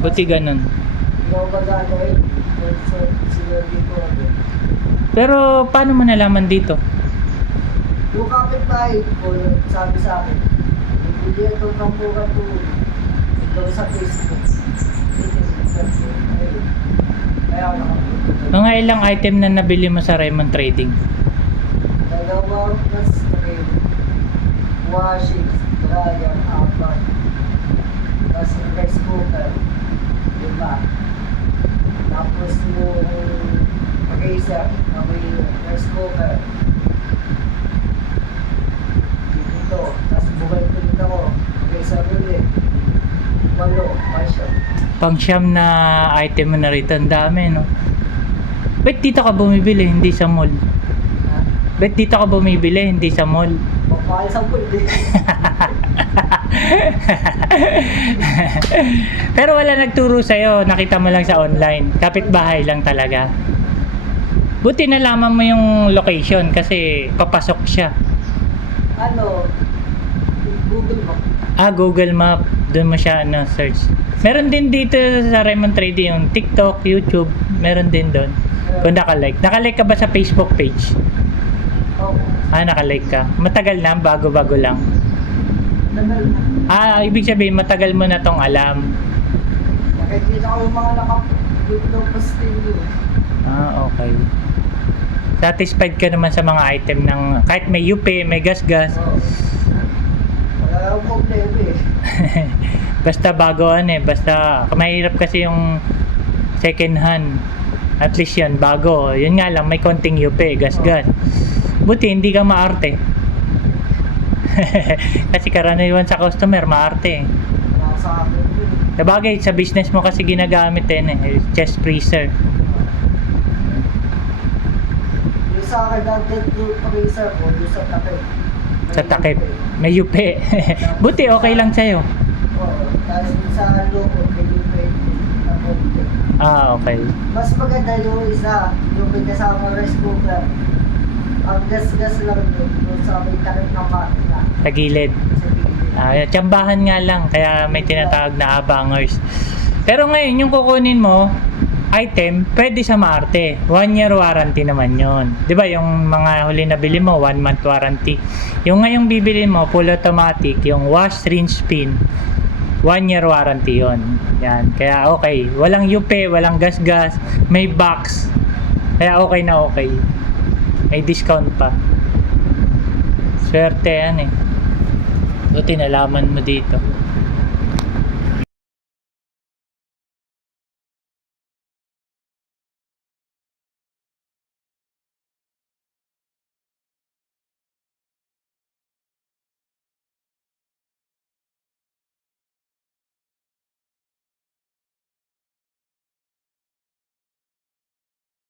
Buti ganun. Ikaw ba gagawin? Sila dito ako. Pero paano mo nalaman dito? Yung kapitbahay ko, sabi sa akin, bibili ito ng bukan to ito sa Facebook. Kaya ako nakapunta. Mga ilang item na nabili mo sa Raymond Trading? Dalawang plus rin, washing, dryer, apat. Tapos yung rice cooker, lima. Tapos yung mag-isa, may rice cooker. Dito, tapos bukay ko dito ako, mag-isa ulit. 8, pasyo. Pang-siyam na item mo na rito. Ang dami, no? Ba't dito ka bumibili, hindi sa mall? Ba't dito ka bumibili, hindi sa mall? Mahal sa pwede. Pero wala nagturo sa'yo, nakita mo lang sa online. Kapitbahay lang talaga. Buti nalaman mo yung location kasi papasok siya. Ano, Google mo. Google Map. Doon mo siya search. Meron din dito sa Raymond Trading yung TikTok, YouTube. Meron din doon. Kung nakalike. Nakalike ka ba sa Facebook page? Oo. Nakalike ka. Matagal na, bago-bago lang. Tagal na. Ibig sabihin, matagal mo na tong alam. Nakikita ko yung mga naka-video posting yun. Okay. Satisfied ka naman sa mga item ng kahit may yupe, may gas-gas. Oo. Wala akong problema eh. Basta bagoan basta mahirap kasi yung second hand. At least yan bago. Yun nga lang may konting yupe, gas-gas. Buti hindi ka maarte. Kasi karaniwan sa customer maarte. Nasa akin yun. Sabagay sa business mo kasi ginagamit chest freezer. Yung sa akin, dagdag yung freezer ko, yung sa takip. Sa takip. May yupe. Buti okay lang sa'yo. Oo. Tapos yung sa loob, may yung na konti. Okay. Mas maganda yung isa, yung may kasama rice cooker. Ang gas-gas lang yung sa may takip ng makina. Sa gilid. Sa gilid. Tsambahan nga lang kaya may tinatawag na abangers. Pero ngayon yung kukunin mo item, pwede sa Marte. 1 year warranty naman yon. 'Di ba yung mga huli na bili mo 1 month warranty. Yung ngayong bibili mo full automatic, yung wash, rinse, spin 1 year warranty yon. Yan. Kaya okay, walang yupe, walang gas-gas, may box. Kaya okay na okay. May discount pa. Swerte yan Buti nalaman mo dito.